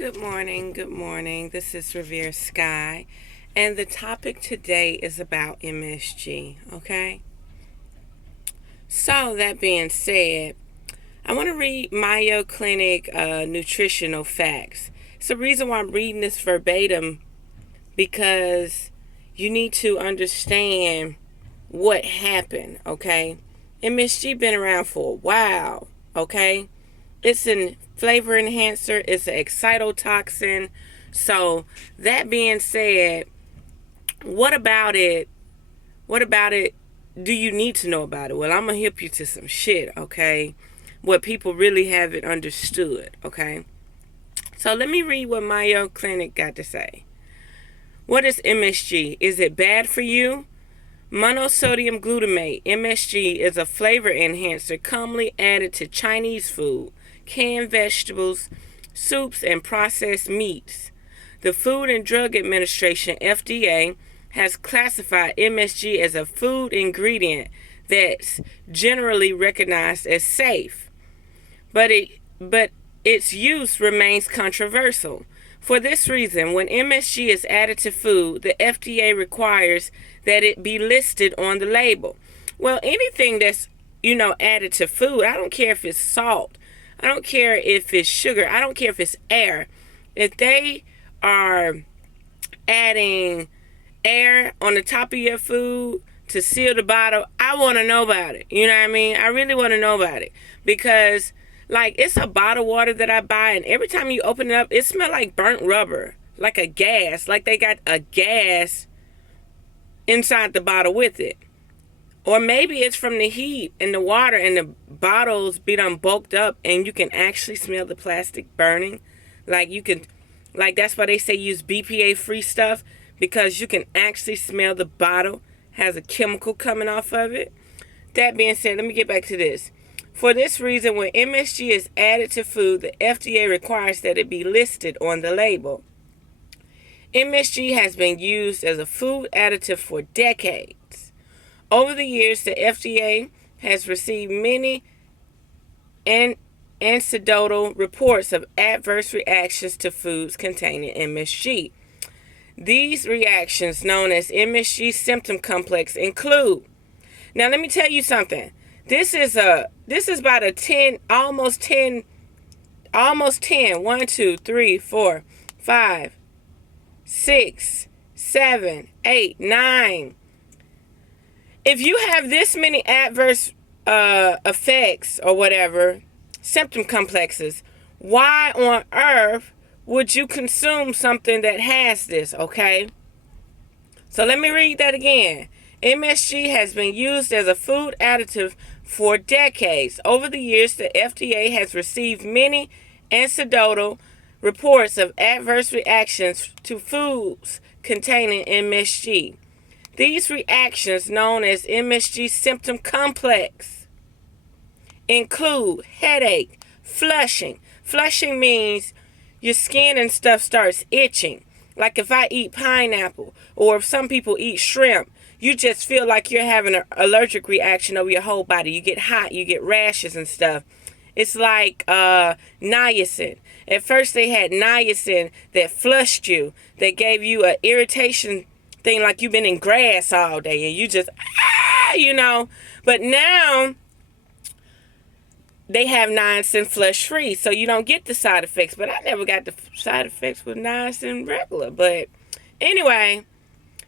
Good morning, good morning. This is Revere Sky, and the topic today is about MSG, okay? So, that being said, I want to read Mayo Clinic nutritional facts. It's the reason why I'm reading this verbatim because you need to understand what happened, okay? MSG been around for a while, okay? It's a flavor enhancer. It's an excitotoxin. So that being said, what about it? What about it do you need to know about it? Well, I'm going to hip you to some shit, okay? What people really haven't understood, okay? So let me read what Mayo Clinic got to say. What is MSG? Is it bad for you? Monosodium glutamate, MSG, is a flavor enhancer commonly added to Chinese food, canned vegetables, soups, and processed meats. The Food and Drug Administration, FDA, has classified MSG as a food ingredient that's generally recognized as safe, but its use remains controversial. For this reason, when MSG is added to food, the FDA requires that it be listed on the label. Well, anything that's, added to food, I don't care if it's salt, I don't care if it's sugar, I don't care if it's air. If they are adding air on the top of your food to seal the bottle, I want to know about it. You know what I mean? I really want to know about it because it's a bottled water that I buy, and every time you open it up, it smells like burnt rubber, like a gas, like they got a gas inside the bottle with it. Or maybe it's from the heat and the water and the bottles be done bulked up and you can actually smell the plastic burning. That's why they say use BPA free stuff, because you can actually smell the bottle has a chemical coming off of it. That being said, let me get back to this. For this reason, when MSG is added to food, the FDA requires that it be listed on the label. MSG has been used as a food additive for decades. Over the years, the FDA has received many anecdotal reports of adverse reactions to foods containing MSG. These reactions, known as MSG symptom complex, include. Now, let me tell you something. This is about a 10, almost 10, 1, 2, 3, 4, 5, 6, 7, 8, 9. If you have this many adverse effects or whatever, symptom complexes, why on earth would you consume something that has this, okay? So let me read that again. MSG has been used as a food additive for decades. Over the years, the FDA has received many anecdotal reports of adverse reactions to foods containing MSG. These reactions, known as MSG symptom complex, include headache, flushing. Flushing means your skin and stuff starts itching. Like if I eat pineapple, or if some people eat shrimp, you just feel like you're having an allergic reaction over your whole body. You get hot, you get rashes and stuff. It's like niacin. At first they had niacin that flushed you, that gave you an irritation thing, like you've been in grass all day and you just, But now they have niacin flush free, so you don't get the side effects. But I never got the side effects with niacin regular. But anyway,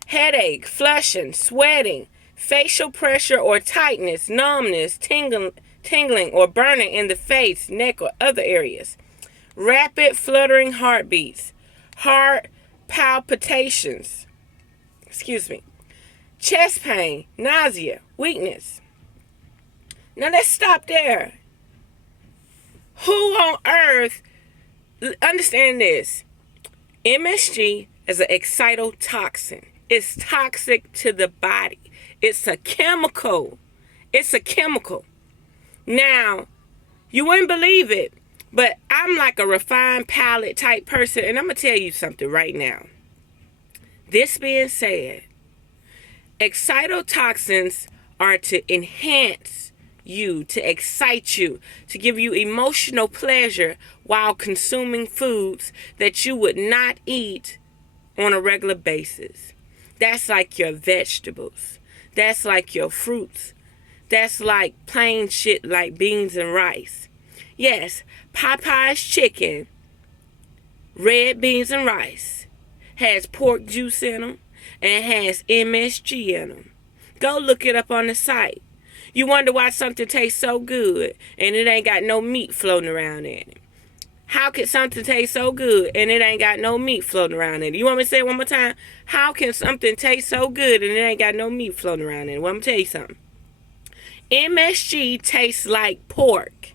headache, flushing, sweating, facial pressure or tightness, numbness, tingling or burning in the face, neck, or other areas, rapid fluttering heartbeats, heart palpitations, chest pain, nausea, weakness. Now let's stop there. Who on earth, understand this, MSG is an excitotoxin. It's toxic to the body. It's a chemical. Now, you wouldn't believe it, but I'm like a refined palate type person, and I'm going to tell you something right now. This being said, excitotoxins are to enhance you, to excite you, to give you emotional pleasure while consuming foods that you would not eat on a regular basis. That's like your vegetables. That's like your fruits. That's like plain shit like beans and rice. Yes, Popeye's chicken, red beans and rice, has pork juice in them and has MSG in them. Go look it up on the site. You wonder why something tastes so good and it ain't got no meat floating around in it. How can something taste so good and it ain't got no meat floating around in it? You want me to say it one more time? How can something taste so good and it ain't got no meat floating around in it? Well, I'm going to tell you something. MSG tastes like pork.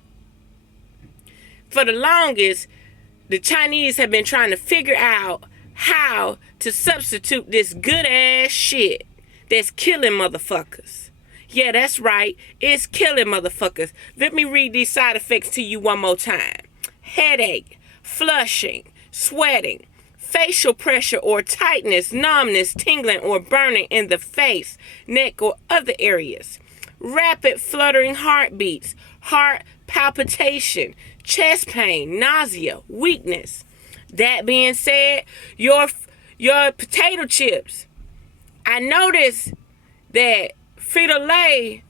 For the longest, the Chinese have been trying to figure out how to substitute this good ass shit that's killing motherfuckers. Yeah, that's right. It's killing motherfuckers. Let me read these side effects to you one more time. Headache, flushing, sweating, facial pressure or tightness, numbness, tingling or burning in the face, neck or other areas. Rapid fluttering heartbeats, heart palpitation, chest pain, nausea, weakness. That being said, your potato chips. I noticed that Frito-Lay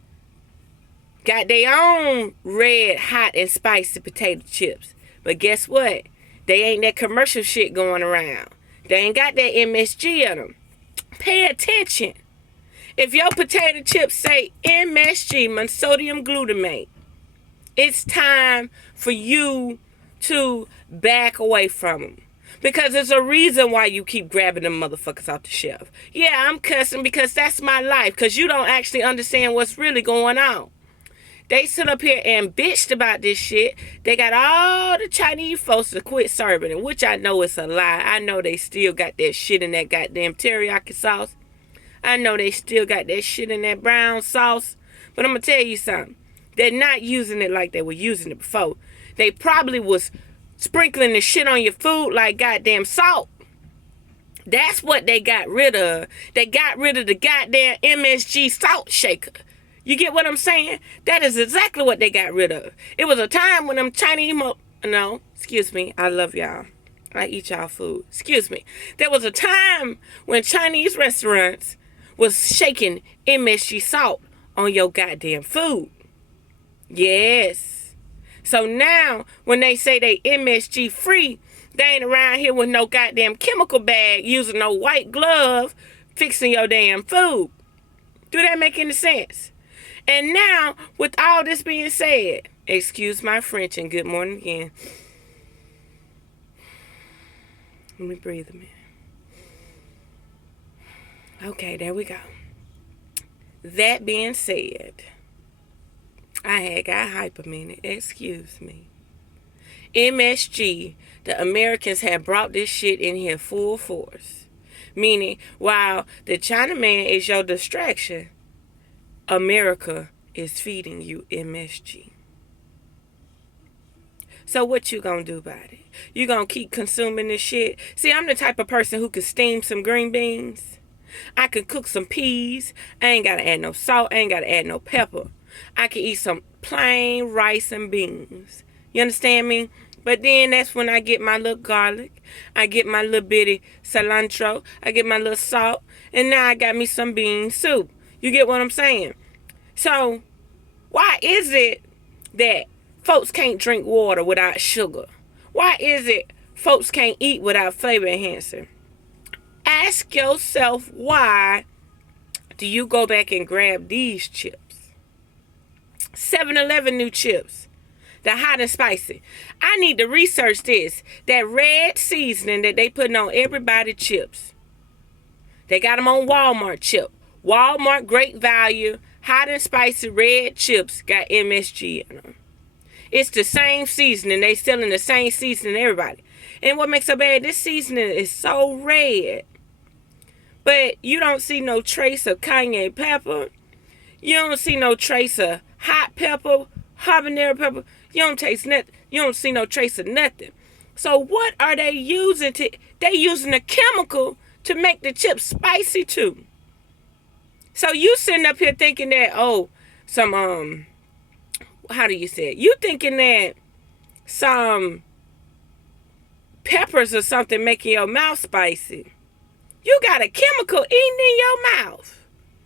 got their own red, hot, and spicy potato chips. But guess what? They ain't that commercial shit going around. They ain't got that MSG in them. Pay attention. If your potato chips say MSG, monosodium glutamate, it's time for you to back away from them. Because there's a reason why you keep grabbing them motherfuckers off the shelf. Yeah, I'm cussing because that's my life. Because you don't actually understand what's really going on. They sit up here and bitched about this shit. They got all the Chinese folks to quit serving it, which I know is a lie. I know they still got that shit in that goddamn teriyaki sauce. I know they still got that shit in that brown sauce. But I'm going to tell you something. They're not using it like they were using it before. They probably was sprinkling the shit on your food like goddamn salt. That's what they got rid of. They got rid of the goddamn MSG salt shaker. You get what I'm saying? That is exactly what they got rid of. It was a time when them Chinese no, excuse me. I love y'all. I eat y'all food. Excuse me. There was a time when Chinese restaurants was shaking MSG salt on your goddamn food. Yes. So now, when they say they MSG free, they ain't around here with no goddamn chemical bag using no white glove fixing your damn food. Do that make any sense? And now, with all this being said, excuse my French and good morning again. Let me breathe a minute. Okay, there we go. That being said, I had got hype a minute. Excuse me. MSG, the Americans have brought this shit in here full force. Meaning, while the Chinaman is your distraction, America is feeding you MSG. So what you gonna do about it? You gonna keep consuming this shit? See, I'm the type of person who can steam some green beans. I can cook some peas. I ain't gotta add no salt. I ain't gotta add no pepper. I can eat some plain rice and beans. You understand me? But then that's when I get my little garlic. I get my little bitty cilantro. I get my little salt. And now I got me some bean soup. You get what I'm saying? So, why is it that folks can't drink water without sugar? Why is it folks can't eat without flavor enhancer? Ask yourself, why do you go back and grab these chips? 7-Eleven new chips. The hot and spicy. I need to research this. That red seasoning that they putting on everybody chips. They got them on Walmart chip. Walmart great value, hot and spicy red chips got MSG in them. It's the same seasoning. They selling the same seasoning everybody. And what makes it bad, this seasoning is so red. But you don't see no trace of cayenne pepper. You don't see no trace of hot pepper, habanero pepper. You don't taste nothing. You don't see no trace of nothing. So what are they using to? They using a chemical to make the chips spicy too. So you sitting up here thinking that, oh, some how do you say it? You thinking that some peppers or something making your mouth spicy. You got a chemical eating in your mouth.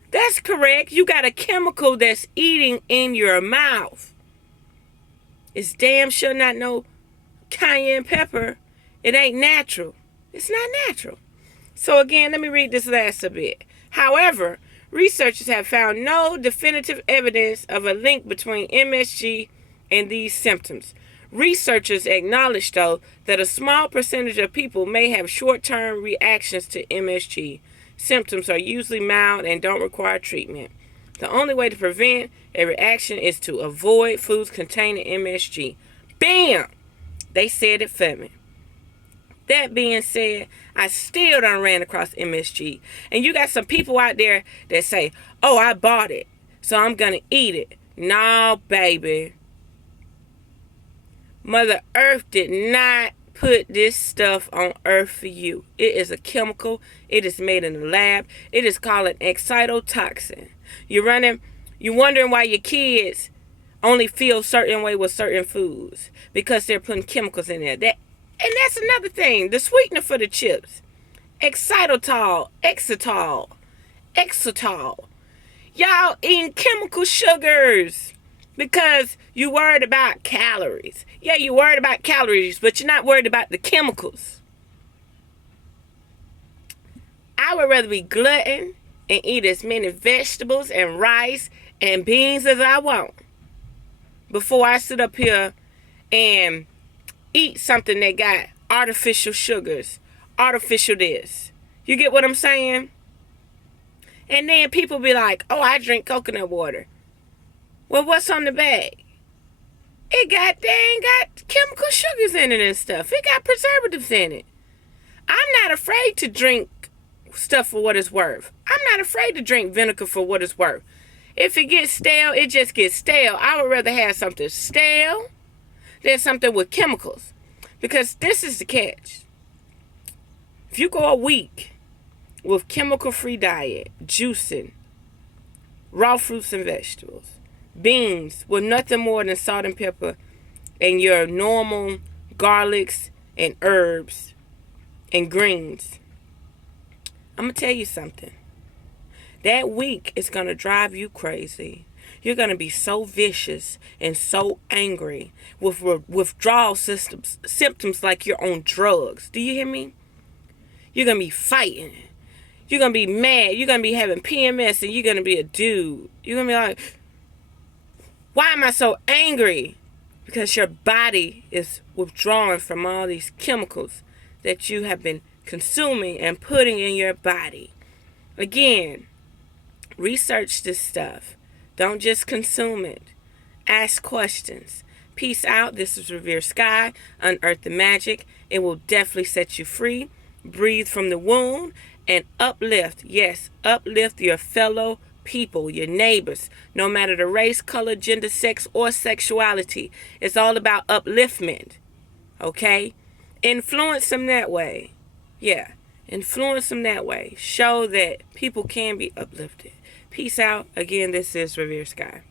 That's correct. You got a chemical that's eating in your mouth. It's damn sure not no cayenne pepper. It ain't natural. It's not natural. So again, let me read this last a bit. However, researchers have found no definitive evidence of a link between MSG and these symptoms. Researchers acknowledge, though, that a small percentage of people may have short-term reactions to MSG. Symptoms are usually mild and don't require treatment. The only way to prevent a reaction is to avoid foods containing MSG. Bam! They said it for me. That being said, I still done ran across MSG. And you got some people out there that say, oh, I bought it, so I'm going to eat it. No, baby. Mother Earth did not put this stuff on Earth for you. It is a chemical. It is made in the lab. It is called an excitotoxin. You're wondering why your kids only feel certain way with certain foods, because they're putting chemicals in there. And that's another thing. The sweetener for the chips. Excitol. Y'all eating chemical sugars because you worried about calories. Yeah, you worried about calories, but you're not worried about the chemicals. I would rather be glutton and eat as many vegetables and rice and beans as I want before I sit up here and eat something that got artificial sugars, artificial this. You get what I'm saying? And then people be like, oh, I drink coconut water. Well, what's on the bag? It got chemical sugars in it and stuff. It got preservatives in it. I'm not afraid to drink stuff for what it's worth. I'm not afraid to drink vinegar for what it's worth. If it gets stale, it just gets stale. I would rather have something stale than something with chemicals. Because this is the catch. If you go a week with chemical-free diet, juicing, raw fruits and vegetables, beans with nothing more than salt and pepper, and your normal garlics and herbs and greens, I'm going to tell you something. That week is going to drive you crazy. You're going to be so vicious and so angry with withdrawal symptoms like you're on drugs. Do you hear me? You're going to be fighting. You're going to be mad. You're going to be having PMS and you're going to be a dude. You're going to be like, why am I so angry? Because your body is withdrawing from all these chemicals that you have been consuming and putting in your body. Again, research this stuff. Don't just consume it. Ask questions. Peace out. This is Revere Sky. Unearth the magic. It will definitely set you free. Breathe from the wound and uplift. Yes, uplift your fellow people, your neighbors, no matter the race, color, gender, sex, or sexuality. It's all about upliftment. Okay? Influence them that way. Yeah. Influence them that way. Show that people can be uplifted. Peace out. Again, this is Revere Sky.